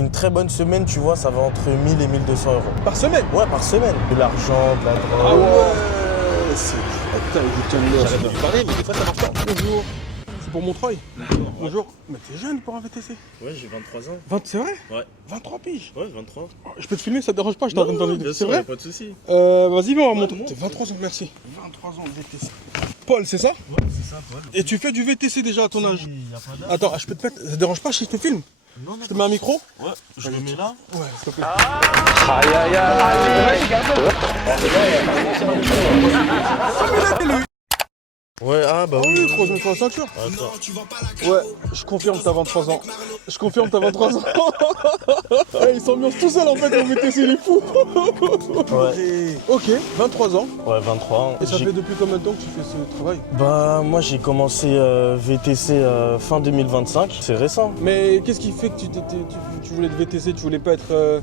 une très bonne semaine, tu vois, ça va entre 1000 et 1200 euros. Par semaine? Ouais, par semaine. De l'argent, de la drogue. Ah ouais, c'est... Putain, J'arrête de lui parler, mais des fois ça marche pas. Bonjour. C'est pour Montreuil? Bonjour. Mais t'es jeune pour un VTC? Ouais, j'ai 23 ans. 20, c'est vrai? Ouais. 23 piges? Ouais, 23. Je peux te filmer, ça te dérange pas? Je t'en donne bien C'est sûr, vrai? pas de soucis. Vas-y, viens, on va Ouais, montrer. bon. T'es 23 ans, merci. 23 ans de VTC. Paul, c'est ça? Ouais, c'est ça, Paul. Et tu fais du VTC déjà à ton âge? Y a pas d'âge. Attends, je peux te mettre... Ça te dérange pas si je te filme? Non, Je te mets un micro? Ouais, je le mets là. Ouais, s'il te plaît. Ouais, ah bah Ah oui. oui, gros, je me fais la ceinture. Attends. Ouais, je confirme, t'as 23 ans. Je confirme, t'as 23 ans. Ouais, il s'ambiance tout seul en fait, on VTC, il est fou. Ouais. Ok, 23 ans. Ouais, 23 ans. Et ça fait depuis combien de temps que tu fais ce travail? Bah, moi j'ai commencé VTC fin 2025. C'est récent. Mais qu'est-ce qui fait que tu voulais être VTC? Tu voulais pas être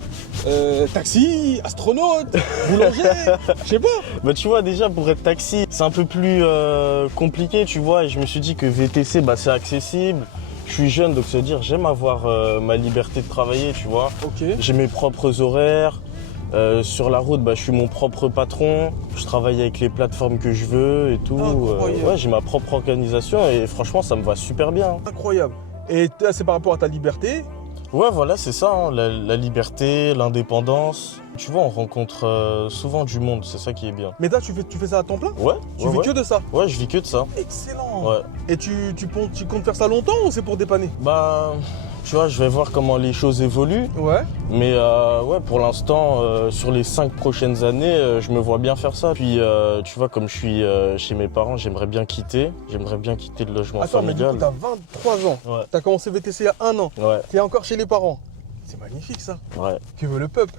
taxi, astronaute, boulanger? Je sais pas. Bah, tu vois, déjà pour être taxi, c'est un peu plus compliqué, tu vois. Et je me suis dit que VTC, bah, c'est accessible. Je suis jeune, donc ça veut dire j'aime avoir ma liberté de travailler, tu vois. Ok. J'ai mes propres horaires. Sur la route, bah, je suis mon propre patron. Je travaille avec les plateformes que je veux et tout. Incroyable. Ouais, j'ai ma propre organisation et franchement, ça me va super bien. Incroyable. Et là, c'est par rapport à ta liberté. Ouais, voilà, c'est ça, hein, la liberté, l'indépendance. Tu vois, on rencontre souvent du monde, c'est ça qui est bien. Mais là, tu fais ça à temps plein? Ouais, Tu ouais, vis ouais. que de ça? Ouais, je vis que de ça. Excellent. Ouais. Et tu comptes faire ça longtemps ou c'est pour dépanner? Bah, tu vois, je vais voir comment les choses évoluent. Ouais. Mais ouais, pour l'instant, sur les 5 prochaines années, je me vois bien faire ça. Puis, tu vois, comme je suis chez mes parents, j'aimerais bien quitter. J'aimerais bien quitter le logement Attends, mais du coup, familial. t'as 23 ans. Ouais, T'as commencé VTC il y a 1 an. ouais, T'es encore chez les parents. C'est magnifique ça. ouais. Tu veux le peuple.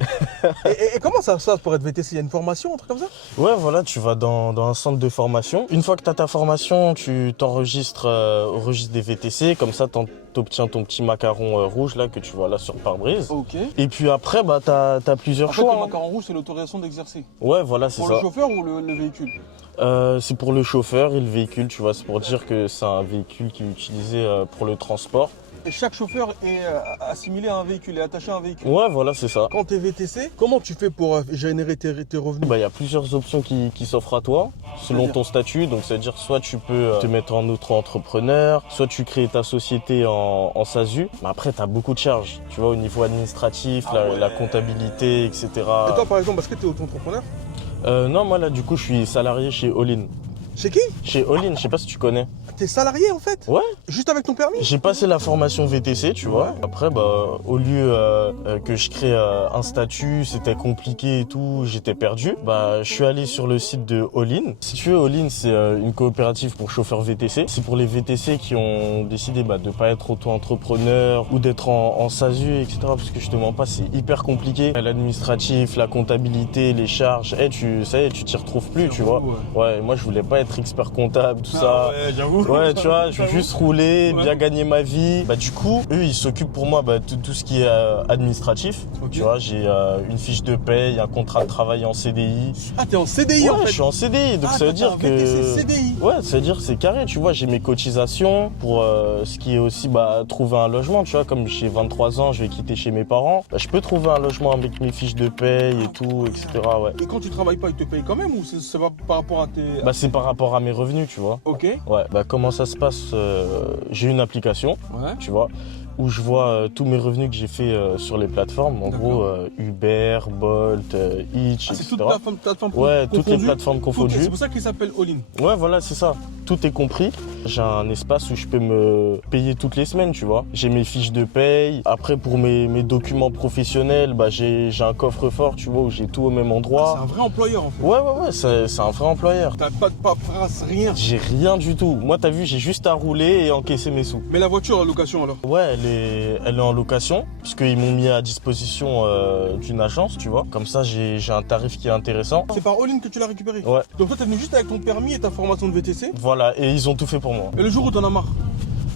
et comment ça se passe pour être VTC? Il y a une formation, un truc comme ça? Ouais, voilà, tu vas dans un centre de formation. Une fois que tu as ta formation, tu t'enregistres au registre des VTC. Comme ça, t'obtiens ton petit macaron rouge là que tu vois là sur le pare-brise. Ok. Et puis après, bah, t'as plusieurs En fait, choix. le hein. macaron rouge, c'est l'autorisation d'exercer. Ouais, voilà, c'est Pour ça. le chauffeur ou le véhicule? C'est pour le chauffeur et le véhicule, tu vois. C'est pour dire que c'est un véhicule qui est utilisé pour le transport. Et chaque chauffeur est assimilé à un véhicule, est attaché à un véhicule. Ouais, voilà, c'est ça. Quand tu es VTC, comment tu fais pour générer tes revenus? Bah, il y a plusieurs options qui s'offrent à toi, selon C'est-à-dire ton statut. Donc, c'est-à-dire soit tu peux te mettre en auto-entrepreneur, soit tu crées ta société en SASU. Mais après, tu as beaucoup de charges, tu vois, au niveau administratif, la comptabilité, etc. Et toi, par exemple, est-ce que tu es auto-entrepreneur? Non, moi, là, du coup, je suis salarié chez All-in. Chez qui? Chez All-in, je sais pas si tu connais. T'es salarié en fait? Ouais. Juste avec ton permis? J'ai passé la formation VTC, tu vois. Après, bah, au lieu que je crée un statut, c'était compliqué et tout, j'étais perdu. Bah, je suis allé sur le site de All-in. Si tu veux, All-in, c'est une coopérative pour chauffeurs VTC. C'est pour les VTC qui ont décidé bah, de pas être auto-entrepreneur ou d'être en SASU, etc. Parce que je te mens pas, c'est hyper compliqué. L'administratif, la comptabilité, les charges, ça y est, tu t'y retrouves plus, tu vois. Ouais, moi, je voulais pas être expert comptable, tout ça. Ouais, j'avoue. Ouais, tu vois, je veux juste rouler, bien gagner ma vie. Bah, du coup, eux, ils s'occupent pour moi de tout ce qui est administratif. Ok. Tu vois, j'ai une fiche de paye, un contrat de travail en CDI. Ah, t'es en CDI Ouais, en fait? je suis en CDI, donc Ah, ça veut t'as dire un VTC que. CDI. Ouais, ça veut dire que c'est carré, tu vois, j'ai mes cotisations pour ce qui est aussi bah, trouver un logement, tu vois, comme j'ai 23 ans, je vais quitter chez mes parents, bah, je peux trouver un logement avec mes fiches de paye et tout, etc. Ouais. Et quand tu travailles pas, ils te payent quand même ou c'est pas par rapport à tes... Bah, c'est par rapport à mes revenus, tu vois. Ok. Ouais, bah, comment ça se passe? J'ai une application, Ouais. tu vois, où je vois tous mes revenus que j'ai fait sur les plateformes, en D'accord. gros Uber, Bolt, Hitch, Ah, c'est etc. toute plateforme Ouais, toutes les confondues? plateformes confondues. C'est pour ça qu'il s'appelle All-in. Ouais, voilà, c'est ça. Tout est compris. J'ai un espace où je peux me payer toutes les semaines, tu vois. J'ai mes fiches de paye. Après, pour mes documents professionnels, bah, j'ai un coffre-fort, tu vois, où j'ai tout au même Ah, endroit. c'est un vrai employeur en fait. Ouais, c'est un vrai employeur. T'as pas de paperasse, rien. J'ai rien du tout. Moi, t'as vu, j'ai juste à rouler et encaisser mes sous. Mais la voiture, la location alors? Ouais, elle est en location, puisqu'ils m'ont mis à disposition d'une agence, tu vois. Comme ça, j'ai un tarif qui est intéressant. C'est par All-in que tu l'as récupéré? Ouais. Donc toi, t'es venu juste avec ton permis et ta formation de VTC? Voilà, et ils ont tout fait pour moi. Et le jour où t'en as marre?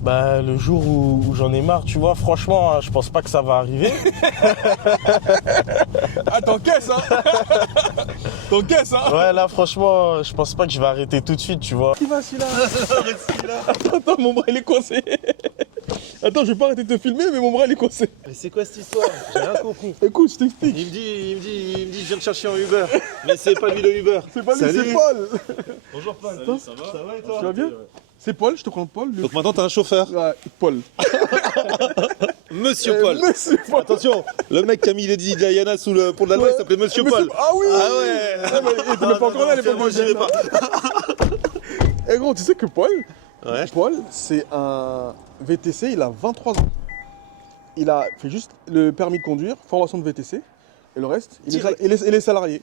Bah, le jour où j'en ai marre, tu vois, franchement, je pense pas que ça va arriver. Ah, t'encaisses, hein? T'encaisses, hein? Ouais, là, franchement, je pense pas que je vais arrêter tout de suite, tu vois. Qui va celui-là? Attends, mon bras il est coincé. Attends, je vais pas arrêter de te filmer, mais mon bras il est coincé. Mais c'est quoi cette histoire? J'ai rien compris. Écoute, je t'explique. Il me dit, je viens de chercher un Uber. Mais c'est pas lui le Uber. C'est pas lui, Salut. c'est Paul. Bonjour Paul. Salut, ça va et toi? Tu vas bien? C'est Paul, je te prends Paul. Donc maintenant t'as un chauffeur. Ouais, Paul. Monsieur Paul. Monsieur Paul. Attention, le mec qui a mis Lady Diana sous le pont de la loi, il s'appelait Monsieur Paul. Ah oui. Ah ouais. Ah, mais il était même pas encore là, les moi j'irai pas. Eh gros, tu sais que Paul, Ouais. Paul, c'est un VTC, il a 23 ans. Il a fait juste le permis de conduire, formation de VTC, et le reste, il est salarié.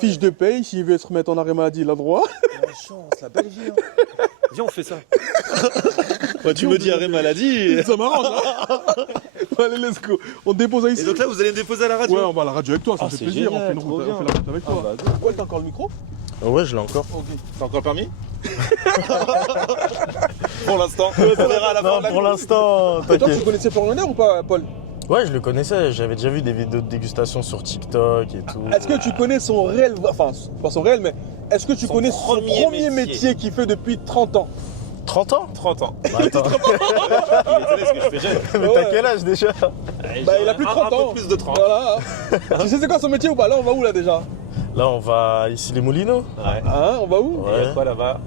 Fiche de paye, s'il veut se remettre en arrêt maladie, il a droit. La chance, la belle vie. Viens, on fait ça. Ouais, tu me dis arrêt maladie. Ça m'arrange, hein. Allez, let's go. On te dépose ici. Et donc là, vous allez me déposer à la radio? Ouais, on va à la radio avec toi, ça Ah, fait c'est plaisir. génial, on fait une trop route, bien. on fait la route avec toi. Ouais, t'as encore le micro? Ouais, je l'ai encore. Ok. T'as encore le permis? Pour l'instant. On verra à la fin Non, de la pour course. l'instant, Et toi, tu t'inquiète. connaissais Florian Lenner ou pas, Paul? Ouais, je le connaissais. J'avais déjà vu des vidéos de dégustation sur TikTok et tout. Est-ce que tu connais son réel, enfin, pas son réel, mais est-ce que tu Son connais son premier premier métier métier qu'il fait depuis 30 ans? 30 ans? 30 ans. Bah, attends. Il est étonné parce que je fais jeune. Mais Ouais. t'as quel âge déjà? Bah, il a plus de 30 Un ans. peu plus de 30. Voilà. Tu sais c'est quoi son métier ou pas? Là, on va où là déjà? Là, on va ici les Moulineaux. Ouais. Hein, on va où? Et il y a Ouais. quoi là-bas?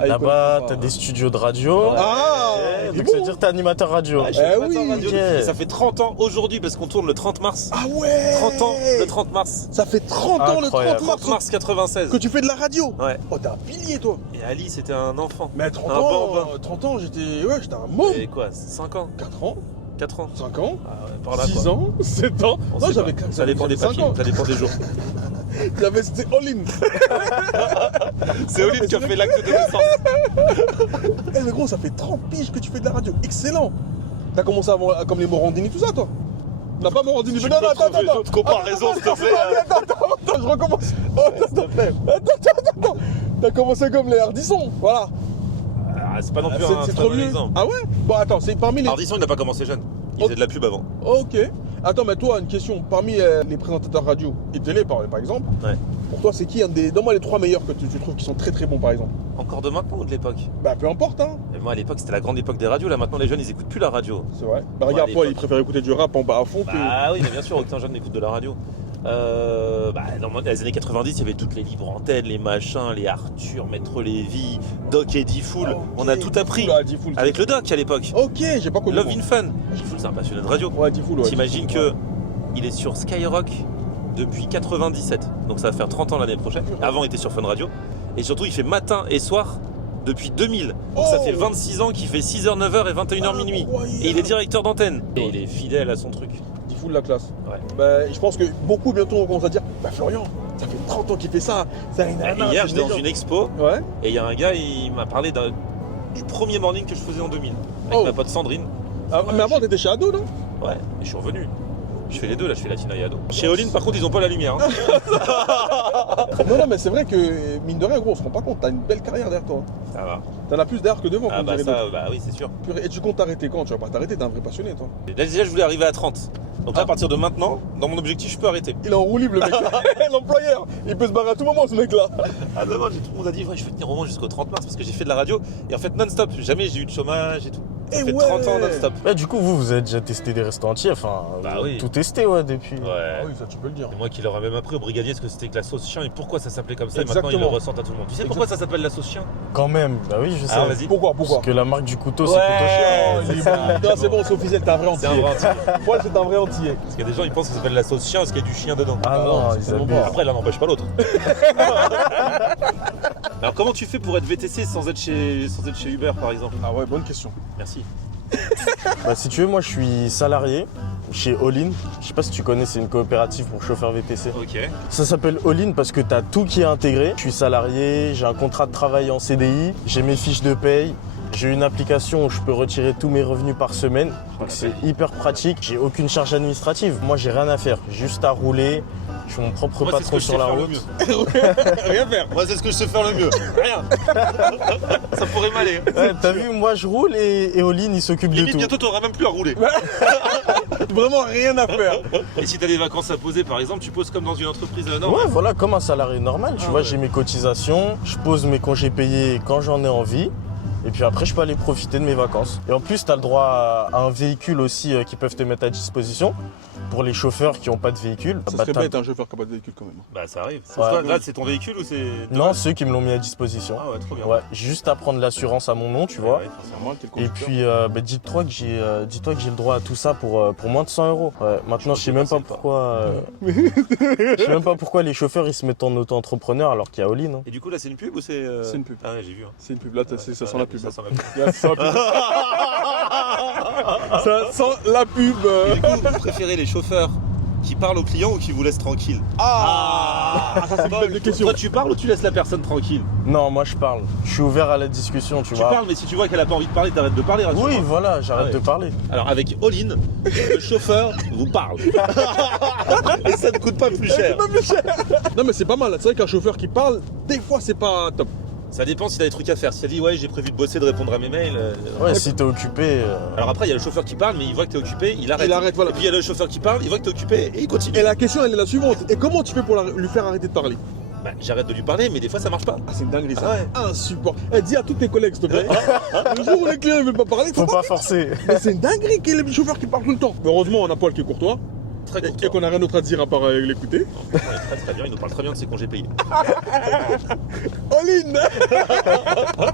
Ah, il Là-bas, connaît t'as pas. des studios de radio. Ah, Donc c'est ça veut bon. dire que t'es animateur radio. Je suis animateur oui. radio. Ok. Et ça fait 30 ans aujourd'hui parce qu'on tourne le 30 mars. Ah ouais. 30 ans le 30 mars. Ça fait 30 ans le Incroyable. 30 30 mars 96. que tu fais de la radio. Ouais. Oh, t'es un pilier toi. Et Ali, c'était un enfant. Mais 30 Un ans, bambin. 30 ans, j'étais un môme. Et quoi 5 ans 4 ans, 4 ans 5 ans, Ah ouais, par là 6 quoi. ans, 7 ans. On Non, sait j'avais pas. Ça dépend des 5 papiers, ans. ça dépend des jours. C'était all-in. C'est Oline qui a fait l'acte de naissance. Eh mais gros, ça fait 30 piges que tu fais de la radio. Excellent. T'as commencé avant, comme les Morandini, tout ça, toi? T'as pas Morandini? Tu Non, peux non, trouver attends. d'autres comparaisons, s'il te plaît. Attends, je recommence. Oh, S'il te plaît. Attends. T'as commencé comme les Hardisson, voilà. Ah, c'est pas non plus un C'est très trop bon vieux. exemple. Ah ouais? Bon, attends, c'est parmi les. Ardisson, il n'a pas commencé jeune. Il faisait de la pub avant. Ok. Attends, mais toi, une question. Parmi les présentateurs radio et télé, par exemple, Ouais. pour toi, c'est qui un des. Donne-moi les 3 meilleurs que tu trouves qui sont très très bons, par exemple. Encore de maintenant ou de l'époque? Bah, peu importe, hein. Et moi à l'époque, c'était la grande époque des radios. Là maintenant, les jeunes, ils écoutent plus la radio. C'est vrai. Bah, Ouais, regarde, à toi, l'époque. il préfère écouter du rap en bas à fond que. Bah oui, mais bien sûr, aucun jeune n'écoute de la radio. Dans les années 90, il y avait toutes les libres antennes, les machins, les Arthur, Maître Lévy, Doc et Diffoul. Ok. On a tout appris. Oula, Diffoul. Avec le Doc à l'époque. Ok, j'ai pas connu. Love moi. in Fun. Diffoul, c'est un passionné de radio. Ouais, Diffoul, ouais. T'imagines que il est sur Skyrock depuis 97. Donc ça va faire 30 ans l'année prochaine. Avant, il était sur Fun Radio. Et surtout, il fait matin et soir depuis 2000. Donc ça Oh. fait 26 ans qu'il fait 6h, 9h et 21h minuit. Incroyable. Et il est directeur d'antenne. Et il est fidèle à son truc. Diffoul la classe. Ouais. Bah, je pense que beaucoup bientôt vont commencer à dire bah Florian, ça fait 30 ans qu'il fait ça. Ça a une Et nana, hier, c'est j'étais dans légende. une expo. Ouais. Et il y a un gars, il m'a parlé du premier morning que je faisais en 2000. Avec Oh. ma pote Sandrine. Ah, mais avant, t'étais chez Ado, non? Ouais. Et je suis revenu. Je fais les deux, là, je fais Latina et Ado. Chez Olin, par contre, ils ont pas la lumière. Hein. Non, mais c'est vrai que, mine de rien, gros, on se rend pas compte, t'as une belle carrière derrière toi. Ça va. T'en as plus derrière que devant, Ah comme bah dirait ça, l'autre. bah oui, c'est sûr. Et tu comptes t'arrêter quand? Tu vas pas t'arrêter, t'es un vrai passionné, toi. Et là, déjà, je voulais arriver à 30. Donc là, à partir de maintenant, dans mon objectif, je peux arrêter. Il est en roue libre, le mec. L'employeur. Il peut se barrer à tout moment, ce mec-là. Ah non, tout le monde a dit, ouais, je vais tenir au moins jusqu'au 30 mars parce que j'ai fait de la radio. Et en fait, non-stop. Jamais j'ai eu de chômage et tout. Ça Eh fait ouais. 30 ans non-stop. Ouais, du coup, vous avez déjà testé des restos entiers, enfin, Bah vous avez oui. tout testé, ouais, depuis. Ouais. Ah oui, ça, tu peux le dire. Et moi qui leur ai même appris au brigadier ce que c'était que la sauce chien et pourquoi ça s'appelait comme ça. Et maintenant, ils le Exactement. ressentent à tout le monde. Tu sais pourquoi ça s'appelle la sauce chien? Quand même, bah oui, je sais. Ah, vas-y. Pourquoi? Parce que la marque du couteau, c'est Ouais. couteau chien. Il est bon. Non, c'est bon, c'est officiel, t'es un vrai C'est entier. un vrai entier. Paul, c'est un vrai entier. Parce qu'il y a des gens, ils pensent que ça s'appelle la sauce chien parce qu'il y a du chien dedans. Ah non, c'est ils tellement abusent. bon. Après, l'un n'empêche pas l'autre. Alors, comment tu fais pour être VTC sans être chez Uber, par exemple? Ah ouais, bonne question. Merci. Bah, si tu veux, moi, je suis salarié chez All-in. Je sais pas si tu connais, c'est une coopérative pour chauffeurs VTC. Ok. Ça s'appelle All-in parce que tu as tout qui est intégré. Je suis salarié, j'ai un contrat de travail en CDI, j'ai mes fiches de paye, j'ai une application où je peux retirer tous mes revenus par semaine. Donc c'est hyper pratique, j'ai aucune charge administrative. Moi, j'ai rien à faire, juste à rouler. Je suis mon propre Moi, c'est ce que patron je sais sur la faire le route. mieux. Rien faire. Moi, c'est ce que je sais faire le mieux. Rien. Ça pourrait m'aller. Ouais, t'as vu, moi je roule et All-in il s'occupe de Limite, tout. bientôt, t'auras même plus à rouler. Vraiment rien à faire. Et si t'as des vacances à poser, par exemple, tu poses comme dans une entreprise normale. Ouais, voilà, comme un salarié normal. Tu vois, ouais. j'ai mes cotisations, je pose mes congés payés quand j'en ai envie. Et puis après, je peux aller profiter de mes vacances. Et en plus, tu as le droit à un véhicule aussi qui peuvent te mettre à disposition. Pour les chauffeurs qui n'ont pas de véhicule. Ça serait bête un chauffeur qui n'a pas de véhicule quand même. Bah ça arrive. Ouais. Là, c'est ton véhicule ou c'est... Non, ceux qui me l'ont mis à disposition. Ah ouais, trop bien. Ouais, j'ai juste à prendre l'assurance à mon nom, tu vois. Ouais, C'est normal, t'es le Et conducteur. puis, dis-toi que j'ai le droit à tout ça pour moins de 100 euros. Ouais, maintenant, je sais même pas pourquoi. Je sais même pas pourquoi les chauffeurs ils se mettent en auto-entrepreneur alors qu'il y a All-in. Hein. Et du coup, là, c'est une pub ou c'est... C'est une pub. Ah ouais, j'ai vu. Hein. C'est une pub, là, ça sent la pub. Ça sent la pub. Là, ça sent la pub. Ça sent la pub. Et du coup, vous préférez les chauffeurs qui parlent aux clients ou qui vous laissent tranquille? Ça c'est une belle question. Toi, tu parles ou tu laisses la personne tranquille? Non, moi je parle. Je suis ouvert à la discussion, tu Tu vois. parles, mais si tu vois qu'elle a pas envie de parler, t'arrêtes de parler. rassure-moi. Oui, voilà, j'arrête Ouais. de parler. Alors, avec All-in, le chauffeur vous parle. Et ça ne coûte pas plus cher. Non mais c'est pas mal, c'est vrai qu'un chauffeur qui parle, des fois c'est pas top. Ça dépend s'il a des trucs à faire. Si elle dit, ouais, j'ai prévu de bosser, de répondre à mes mails. Ouais, si t'es occupé. Alors après, il y a le chauffeur qui parle, mais il voit que t'es occupé, il arrête. Il arrête, voilà. Et puis il y a le chauffeur qui parle, il voit que t'es occupé et il continue. Et la question elle est la suivante, et comment tu fais pour lui faire arrêter de parler? Bah, j'arrête de lui parler, mais des fois ça marche pas. Ah c'est une dinguerie ça. Ah ouais. Insupportable. Dis à tous tes collègues s'il te plaît. Le jour où les clients ne veulent pas parler, Faut pas forcer. Mais c'est une dinguerie qu'il y ait les chauffeurs qui parlent tout le temps. Mais heureusement on a Paul qui est courtois, Très et content. qu'on a rien d'autre à dire à part l'écouter. Ouais, très bien, il nous parle très bien de ses congés payés. All-in.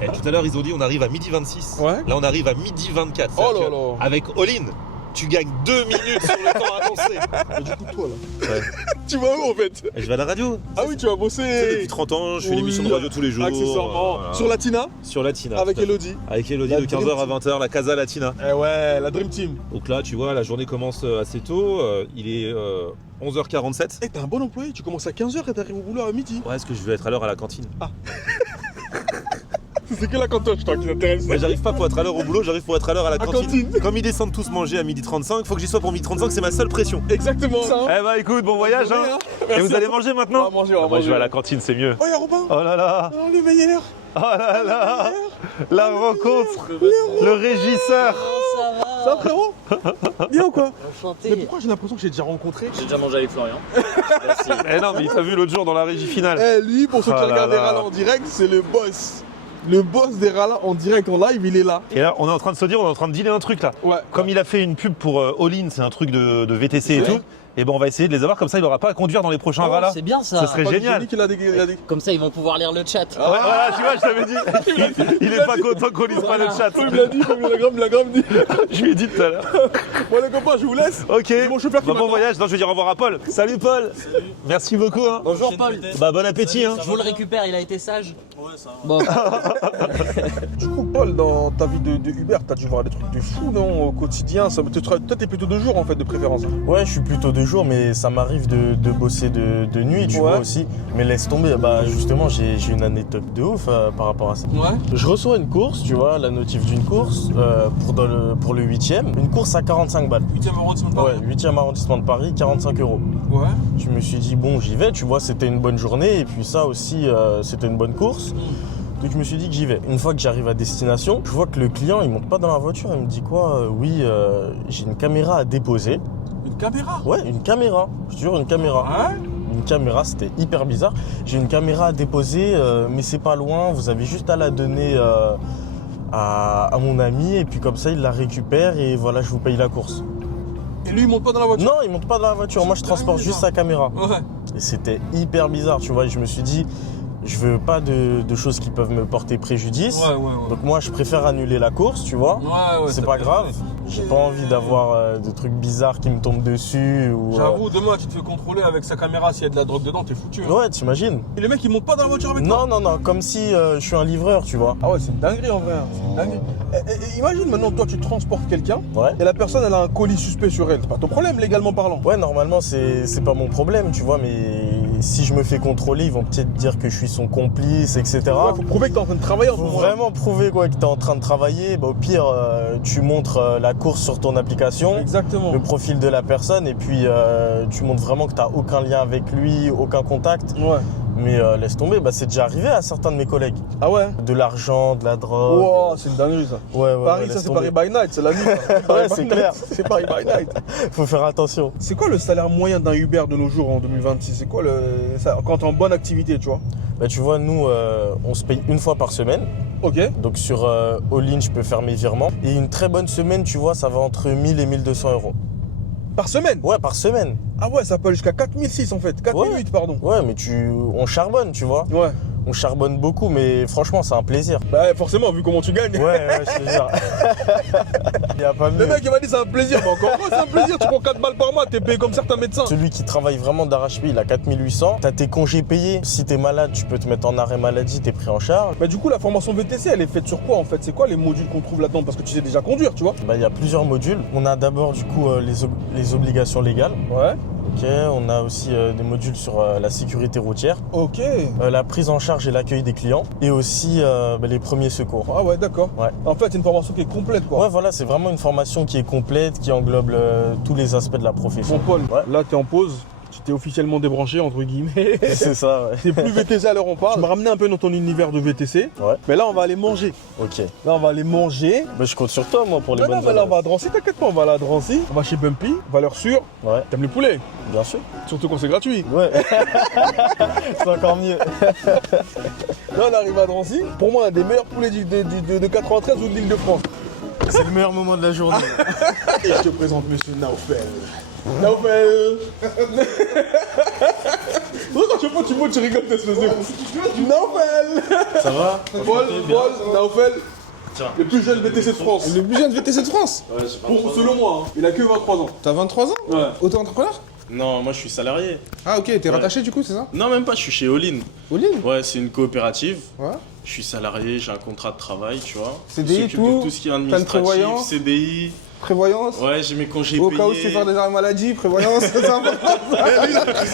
Et tout à l'heure, ils ont dit on arrive à 12h26. Ouais. Là, on arrive à 12h24. Oh C'est-à-dire là que là. avec All-in, tu gagnes 2 minutes sur le temps avancé. Et du coup toi là, Ouais. tu vas où en fait? Et je vais à la radio. Ah oui tu vas Tu sais, bosser. depuis 30 ans, je fais Oui, l'émission de radio tous les jours. Accessoirement. Voilà. Sur Latina, Sur Latina. avec tout à fait. Elodie. Avec Elodie La de Dream 15h à 20h, la Casa Latina. Eh ouais, la Dream Team. Donc là, tu vois, la journée commence assez tôt. Il est 11h47. Eh t'es un bon employé, tu commences à 15h et t'arrives au boulot à midi. Ouais, est-ce que je vais être à l'heure à la cantine? C'est que la cantoche toi qui t'intéresse. Mais j'arrive pas pour être à l'heure au boulot, j'arrive pour être à l'heure à la cantine. cantine. Comme ils descendent tous manger à 12h35, faut que j'y sois pour 12h35, c'est ma seule pression. Exactement. Eh bah écoute, bon voyage hein. Et vous allez manger maintenant? On va manger, on va Moi je manger. vais à la cantine, c'est mieux. Oh y'a Robin. Oh là là. Oh lui veillez l'heure. Oh là là. La rencontre. Le régisseur. Ça va frérot? Bien ou quoi? Mais Enchanté. pourquoi j'ai l'impression que j'ai déjà rencontré? J'ai déjà mangé avec Florian. Merci. Eh non mais il t'a vu l'autre jour dans la régie finale. Eh lui, pour ceux qui Oh là regardent les là. Ralas en direct, c'est le boss. Le boss des Ralas en direct, en live, il est là. Et là on est en train de se dire, on est en train de dealer un truc là. Ouais. Comme il a fait une pub pour All-in, c'est un truc de VTC et Ouais. tout. Et ben on va essayer de les avoir comme ça, il n'aura pas à conduire dans les prochains Oh, Ralas. c'est bien ça. Ça serait Pas du génial. génie qu'il a dit, il a dit. Comme ça, ils vont pouvoir lire le chat. Ouais, voilà, tu vois, je t'avais dit. Il est pas content qu'on lise pas le chat. Il me l'a dit, il l'a grave dit. Je lui ai dit tout à l'heure. Bon les copains, je vous laisse. Ok. Mon chauffeur qui Bah, bon m'attend. voyage. Non, je vais dire au revoir à Paul. Salut Paul. Merci beaucoup. Hein. Bonjour Paul. Bah bon appétit. Hein. Je vous le récupère, il a été sage. Ouais, ça va. Bon. Du coup, Paul, dans ta vie de Uber, t'as dû voir des trucs de fou, non? Au quotidien, toi t'es plutôt de jour en fait, de préférence. Ouais, je suis plutôt de jour, mais ça m'arrive de bosser de nuit, tu Ouais. vois aussi. Mais laisse tomber, bah justement, j'ai une anecdote de ouf par rapport à ça. Ouais. Je reçois une course, tu vois, la notif d'une course pour le 8e, une course à 45 balles. 8ème arrondissement de Ouais, Paris. 8e arrondissement de Paris, 45 euros. Ouais. Je me suis dit, bon, j'y vais, tu vois, c'était une bonne journée, et puis ça aussi, c'était une bonne course. Donc je me suis dit que j'y vais. Une fois que j'arrive à destination, je vois que le client, il monte pas dans la voiture, il me dit quoi? Oui, j'ai une caméra à déposer. Une caméra. Ouais, une caméra, je te jure, une caméra. Ouais. Une caméra, c'était hyper bizarre. J'ai une caméra à déposer, mais c'est pas loin, vous avez juste à la donner à mon ami, et puis comme ça, il la récupère, et voilà, je vous paye la course. Et lui, il monte pas dans la voiture. Non, il monte pas dans la voiture, moi je transporte juste sa caméra. Ouais. Et c'était hyper bizarre, tu vois, je me suis dit, je veux pas de choses qui peuvent me porter préjudice. Ouais, ouais, ouais. Donc moi, je préfère annuler la course, tu vois. Ouais, ouais. C'est ça pas fait- grave. J'ai pas envie d'avoir de trucs bizarres qui me tombent dessus. Ou, J'avoue, demain, tu te fais contrôler avec sa caméra, s'il y a de la drogue dedans, t'es foutu. Hein. Ouais, t'imagines? Et le mec, il monte pas dans la voiture avec toi. Non, comme si je suis un livreur, tu vois. Ah ouais, c'est une dinguerie en vrai. hein. C'est une dinguerie. Et imagine maintenant, toi, tu transportes quelqu'un Ouais. et la personne, elle a un colis suspect sur elle. C'est pas ton problème, légalement parlant. Ouais, normalement, c'est pas mon problème, tu vois, mais si je me fais contrôler, ils vont peut-être dire que je suis son complice, etc. Ouais, faut prouver que t'es en train de travailler en ce Faut moment. vraiment prouver quoi, que t'es en train de travailler. Bah, au pire, tu montres la course sur ton application, Exactement. le profil de la personne, et puis tu montres vraiment que t'as aucun lien avec lui, aucun contact. Ouais. Mais laisse tomber, bah, c'est déjà arrivé à certains de mes collègues. Ah ouais. De l'argent, de la drogue. Wow, c'est une dinguerie ça. Ouais, ouais, Paris, ouais, ça laisse c'est tomber. Paris by night, c'est la nuit. ça. Paris Ouais, by c'est night, clair. C'est Paris by night. Faut faire attention. C'est quoi le salaire moyen d'un Uber de nos jours en 2026? C'est quoi quand t'es en bonne activité, tu vois? Bah, tu vois, nous, on se paye une fois par semaine. Ok. Donc sur All-in, je peux faire mes virements. Et une très bonne semaine, tu vois, ça va entre 1000 et 1200 euros. Par semaine? Ouais, par semaine. Ah ouais, ça peut aller jusqu'à 4006 en fait. 4008, pardon. Ouais, mais on charbonne, tu vois. Ouais. On charbonne beaucoup, mais franchement, c'est un plaisir. Bah forcément, vu comment tu gagnes. Ouais, je te jure. Y a pas mieux. Le mec il m'a dit c'est un plaisir, mais encore moi c'est un plaisir, tu prends 4 balles par mois, t'es payé comme certains médecins. Celui qui travaille vraiment d'arrache-pied, il a 4800. T'as tes congés payés. Si t'es malade, tu peux te mettre en arrêt maladie, t'es pris en charge. Bah du coup la formation VTC elle est faite sur quoi en fait? C'est quoi les modules qu'on trouve là-dedans? Parce que tu sais déjà conduire, tu vois. Bah, il y a plusieurs modules. On a d'abord du coup les obligations légales. Ouais. Ok, on a aussi des modules sur la sécurité routière, Ok. la prise en charge et l'accueil des clients, et aussi les premiers secours. Ah ouais, d'accord. Ouais. En fait c'est une formation qui est complète quoi. Ouais, voilà, c'est vraiment une formation qui est complète, qui englobe tous les aspects de la profession. Bon Paul, Ouais. là t'es en pause, tu t'es officiellement débranché entre guillemets. C'est ça, ouais. T'es plus VTC à l'heure on parle. Tu m'as ramené un peu dans ton univers de VTC. Ouais. Mais là on va aller manger. Ok. Là on va aller manger. Bah, je compte sur toi, moi, pour les Non, bonnes non, mais là on adresses. va à Drancy, t'inquiète pas, on va aller à Drancy. On va chez Bumpy, valeur sûre. Ouais, T'aimes les poulets? bien sûr. Surtout quand c'est gratuit. Ouais. C'est encore mieux. Là on arrive à Drancy. Pour moi un des meilleurs poulets de 93 ou de l'île de France. C'est le meilleur moment de la journée. Et je te présente monsieur Naufel. Naufel. Quand tu vois tu montes, tu rigoles, t'es espèce de fou. Naufel. Ça va? Paul, Naufel. Tiens. Le plus jeune VTC de France. Le plus jeune VTC de France. Ouais, j'ai pas Selon moi, hein. Il a que 23 ans. T'as 23 ans? Ouais. Auto-entrepreneur? Non, moi, je suis salarié. Ah ok, t'es rattaché du coup, c'est ça? Non, même pas, je suis chez All-in. All-in? Ouais, c'est une coopérative. Ouais. Je suis salarié, j'ai un contrat de travail, tu vois. CDI, Je m'occupe tout. de tout ce qui est T'as une administratif, prévoyance CDI. Prévoyance? Ouais, j'ai mes congés Au payés. cas où tu fais faire des arrêts maladie, prévoyance, c'est important.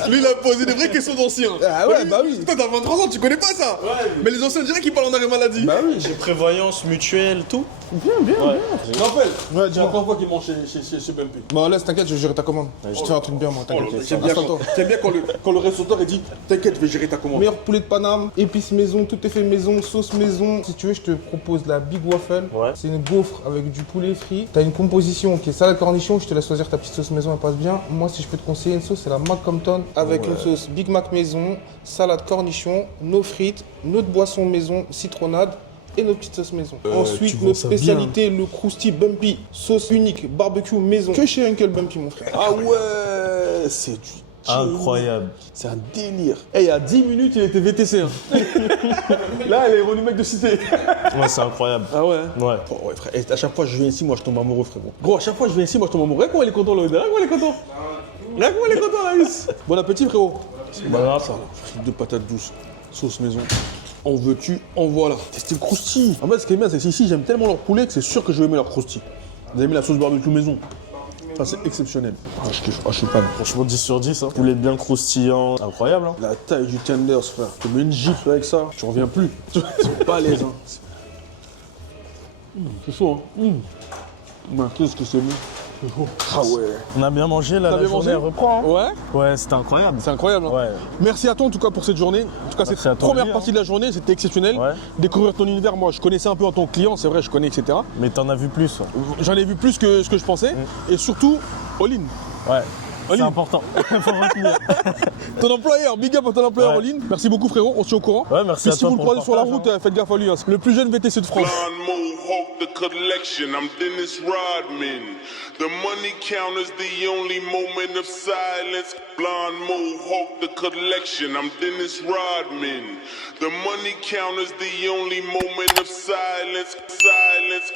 Lui, il a posé des vraies questions d'anciens. Ah ouais, bah oui. Toi, t'as 23 ans, tu connais pas ça. Ouais. Mais les anciens diraient qu'ils parlent en arrêt maladie. Bah oui. J'ai prévoyance, mutuelle, tout. Bien, bien, Ouais. bien. Rappelle. Ouais, Tu dis-moi. vois fois qu'il mange chez Bumpy. Bon, laisse, t'inquiète, je vais gérer ta commande. Je te fais un truc bien, moi, t'inquiète. J'aime bien, Attends. quand le restaurateur il dit t'inquiète, je vais gérer ta commande. Meilleur poulet de Paname, épices maison, tout est fait maison, sauce maison. Si tu veux, je te propose la Big Waffle. Ouais. C'est une gaufre avec du poulet frit. T'as une composition qui est salade cornichon, je te laisse choisir ta petite sauce maison, elle passe bien. Moi, si je peux te conseiller une sauce, c'est la Mac Compton avec une sauce Big Mac maison, salade cornichon, nos frites, notre boisson maison, citronnade et nos petites sauces maison. tu Ensuite, vends notre ça bien. spécialité, le Krusty Bumpy, sauce unique, barbecue maison. Que chez Uncle Bumpy, mon frère. Ah ouais, c'est du Incroyable. C'est un délire. Eh, il y a 10 minutes, il était VTC. Hein. Là, elle est revenu mec de cité. Ouais, c'est incroyable. Ah ouais. Ouais. Oh, ouais, frère. Et à chaque fois que je viens ici, moi, je tombe amoureux, frérot. Gros, à chaque fois que je viens ici, moi, je tombe amoureux. Regarde comment il est content, là. Regarde comment il est content. Regarde comment il est content, là. Bon appétit, frérot. Bah, grave, ça. Frites de patates douces, sauce maison. En veux-tu, en voilà. C'est le crousty. En fait, ce qui est bien, c'est que ici, j'aime tellement leur poulet que c'est sûr que je vais aimer leur crousty. Vous avez mis la sauce barbecue maison. Ça, c'est exceptionnel. Ah, je kiffe. Ah, je suis fan. Franchement, 10 sur 10. Hein. Poulet bien croustillant. Incroyable, hein. La taille du tenders, frère. Tu mets une gifle avec ça, tu reviens plus. C'est pas à l'aise, hein. C'est chaud, hein. Qu'est-ce que c'est bon. C'est chaud. Ah ouais. On a bien mangé, là, T'as la bien journée mangé reprend. Hein. Ouais, Ouais, c'était incroyable. c'est incroyable. Hein. Ouais. Merci à toi en tout cas pour cette journée. En tout cas, Merci cette à toi, première lui, partie de la journée, c'était exceptionnel. Ouais. Découvrir ton univers, moi je connaissais un peu en tant que client, c'est vrai, je connais, etc. Mais t'en as vu plus. Ouais. J'en ai vu plus que ce que je pensais. Et surtout, All-in. Ouais. C'est All-in. important. Faut retenir. Ton employeur, big up à ton employeur Ouais. All-in. Merci beaucoup frérot, on se tient au courant. Ouais, merci Puis à si toi vous le pour le croisez sur la partage, route, faites gaffe à lui. Hein. C'est le plus jeune VTC de France. Blonde Mohawk, the collection. I'm Dennis Rodman. The money counter's the only moment of silence. Blonde Mohawk, the collection. I'm Dennis Rodman. The money counter's the only moment of silence. Silence.